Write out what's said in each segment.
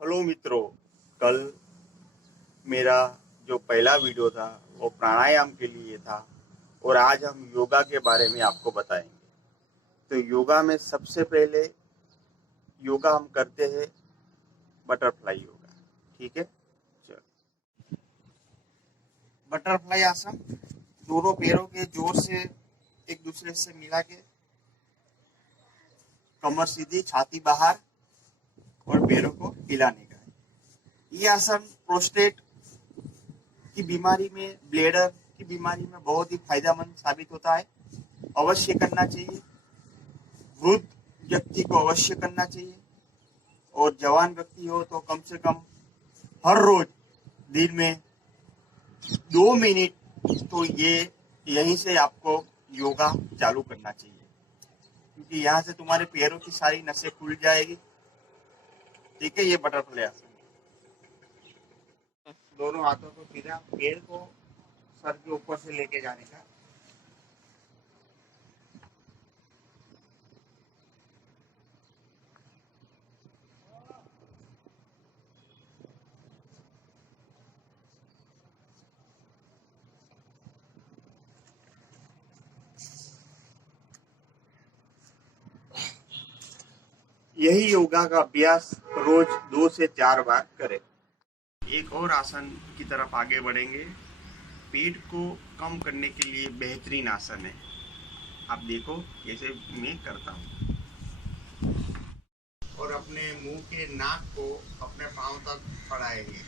Hello मित्रों। कल मेरा जो पहला वीडियो था वो प्राणायाम के लिए था और आज हम योगा के बारे में आपको बताएंगे। तो योगा में सबसे पहले योगा हम करते हैं बटरफ्लाई योगा। ठीक है, चलो। बटरफ्लाई आसन, दोनों पैरों के जोर से एक दूसरे से मिला के कमर सीधी, छाती बाहर और पैरों को हिलाने का है। ये आसन प्रोस्टेट की बीमारी में, ब्लेडर की बीमारी में बहुत ही फायदेमंद साबित होता है। अवश्य करना चाहिए, वृद्ध व्यक्ति को अवश्य करना चाहिए और जवान व्यक्ति हो तो कम से कम हर रोज दिन में 2 मिनट तो ये यहीं से आपको योगा चालू करना चाहिए, क्योंकि यहाँ से तुम्हारे पैरों की सारी नसें खुल जाएगी। ठीक है, ये बटरफ्लाई आसन। दोनों हाथों को सीधा पैर को सर के ऊपर से लेके जाने का। यही योगा का अभ्यास रोज 2 से 4 बार करें। एक और आसन की तरफ आगे बढ़ेंगे। पेट को कम करने के लिए बेहतरीन आसन है। आप देखो कैसे मैं करता हूँ और अपने मुंह के नाक को अपने पांव तक बढ़ाएंगे।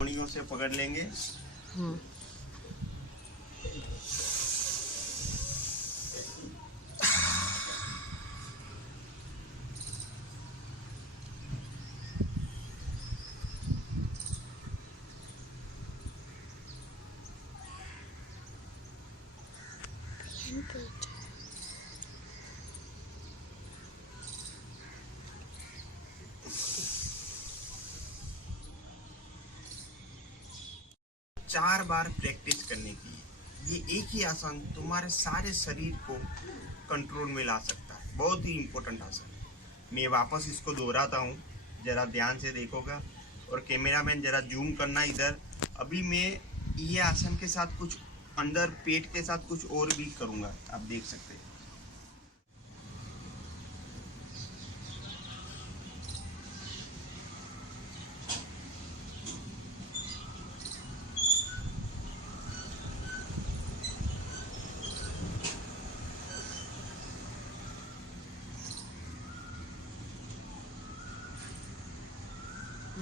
उंगलियों से पकड़ लेंगे। चार बार प्रैक्टिस करने की। ये एक ही आसन तुम्हारे सारे शरीर को कंट्रोल में ला सकता है। बहुत ही इम्पोर्टेंट आसन। मैं वापस इसको दोहराता हूँ, जरा ध्यान से देखोगा। और कैमरामैन जरा जूम करना इधर। अभी मैं ये आसन के साथ कुछ अंदर पेट के साथ कुछ और भी करूँगा, आप देख सकते हैं।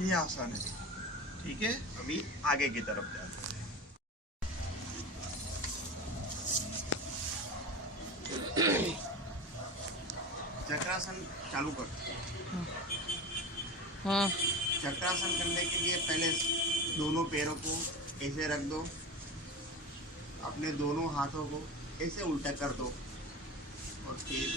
ये आसान है। ठीक है, अभी आगे की तरफ जाते हैं। चक्रासन चालू कर। चक्रासन करने के लिए पहले दोनों पैरों को ऐसे रख दो, अपने दोनों हाथों को ऐसे उल्टा कर दो और फिर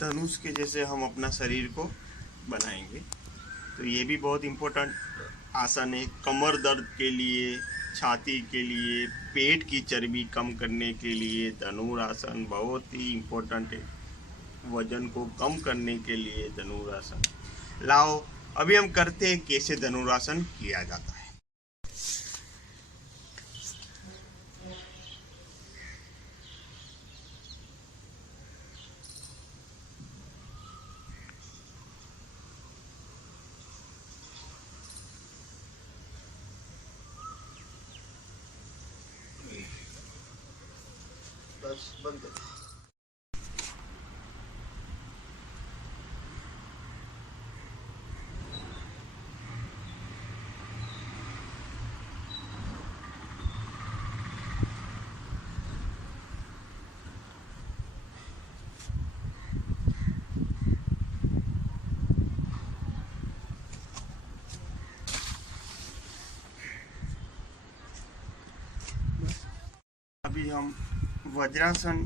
धनुष के जैसे हम अपना शरीर को बनाएंगे। तो ये भी बहुत इम्पोर्टेंट आसन है। कमर दर्द के लिए, छाती के लिए, पेट की चर्बी कम करने के लिए धनुरासन बहुत ही इम्पोर्टेंट है। वजन को कम करने के लिए धनुरासन। लाओ अभी हम करते हैं कैसे धनुरासन किया जाता है। बस बंद कर। अभी हम वज्रासन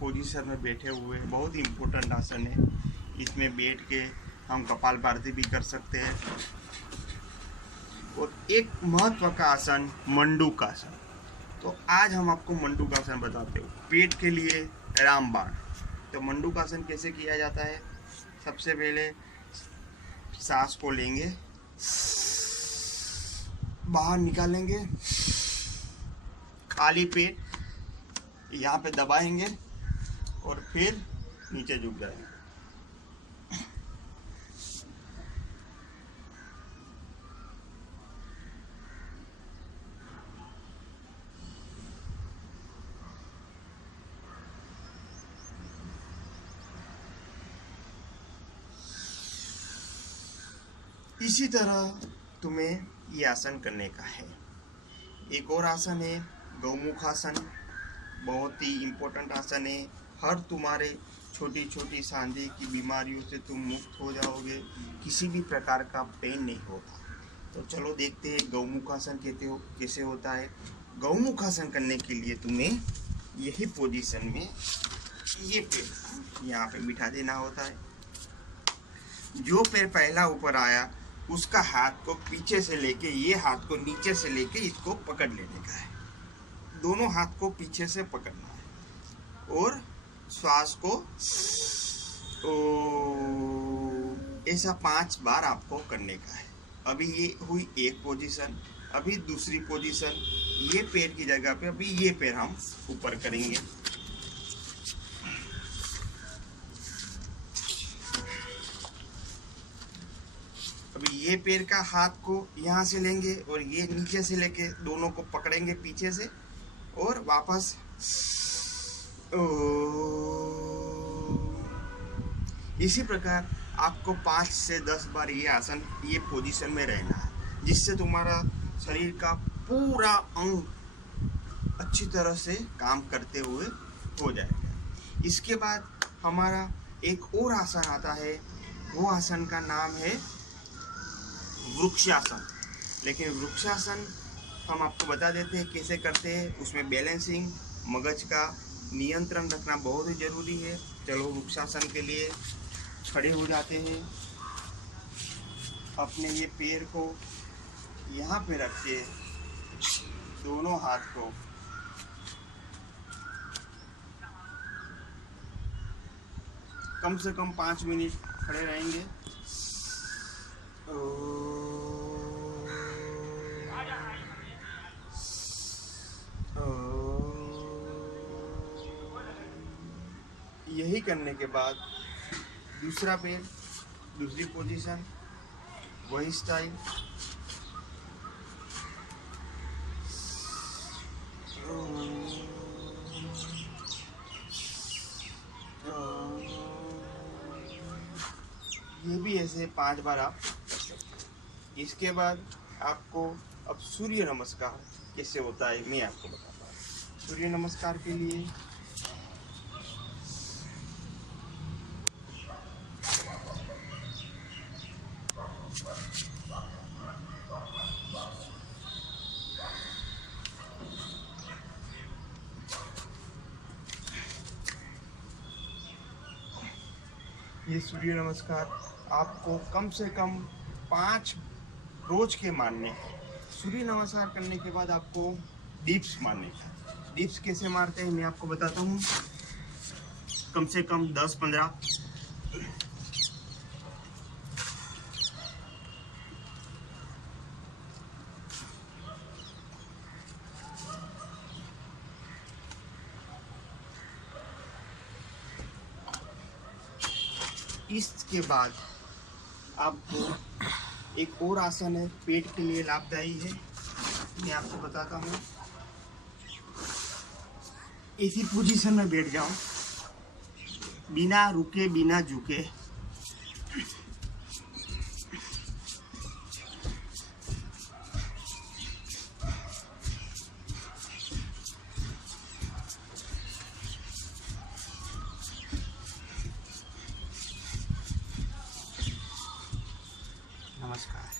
पोजीशन में बैठे हुए, बहुत इम्पोर्टेंट आसन है। इसमें बैठ के हम कपालभाति भी कर सकते हैं। और एक महत्व का आसन मंडूकासन। तो आज हम आपको मंडूकासन बताते हो, पेट के लिए रामबाण। तो मंडूकासन कैसे किया जाता है? सबसे पहले सांस को लेंगे, बाहर निकालेंगे, खाली पेट यहाँ पे दबाएंगे और फिर नीचे झुक जाएंगे। इसी तरह तुम्हें ये आसन करने का है। एक और आसन है गौमुखासन, बहुत ही इम्पोर्टेंट आसन है। हर तुम्हारे छोटी छोटी सांधे की बीमारियों से तुम मुक्त हो जाओगे, किसी भी प्रकार का पेन नहीं होता। तो चलो देखते हैं गौमुखासन कैसे होता है। गौमुखासन करने के लिए तुम्हें यही पोजीशन में ये पैर यहाँ पे बिठा देना होता है। जो पैर पहला ऊपर आया उसका हाथ को पीछे से लेके, ये हाथ को नीचे से लेके इसको पकड़ लेने का है। दोनों हाथ को पीछे से पकड़ना है और श्वास को ऐसा 5 बार आपको करने का है। अभी ये हुई एक पोजीशन, अभी दूसरी पोजीशन। ये पैर की जगह पे अभी ये पैर हम ऊपर करेंगे। अभी ये पैर का हाथ को यहाँ से लेंगे और ये नीचे से लेके दोनों को पकड़ेंगे पीछे से और वापस इसी प्रकार आपको 5 से 10 बार ये आसन, ये पोजीशन में रहना है, जिससे तुम्हारा शरीर का पूरा अंग अच्छी तरह से काम करते हुए हो जाएगा। इसके बाद हमारा एक और आसन आता है, वो आसन का नाम है वृक्षासन। लेकिन वृक्षासन हम आपको बता देते हैं कैसे करते हैं। उसमें बैलेंसिंग, मगज का नियंत्रण रखना बहुत ही ज़रूरी है। चलो वृक्षासन के लिए खड़े हो जाते हैं। अपने ये पैर को यहाँ पे रख के दोनों हाथ को कम से कम 5 मिनट खड़े रहेंगे। यही करने के बाद दूसरा पैर, दूसरी पोजीशन, वही स्टाइल। ये भी ऐसे 5 बार आप कर सकते हैं। इसके बाद आपको अब सूर्य नमस्कार कैसे होता है मैं आपको बताता हूँ। सूर्य नमस्कार के लिए ये सूर्य नमस्कार आपको कम से कम 5 रोज के मारने हैं। सूर्य नमस्कार करने के बाद आपको डिप्स मारने हैं। डिप्स कैसे मारते हैं मैं आपको बताता हूँ। कम से कम 10-15 इसके बाद आपको एक और आसन है, पेट के लिए लाभदायी है, मैं आपको बताता हूँ। इसी पोजीशन में बैठ जाओ, बिना रुके बिना झुके। नमस्कार।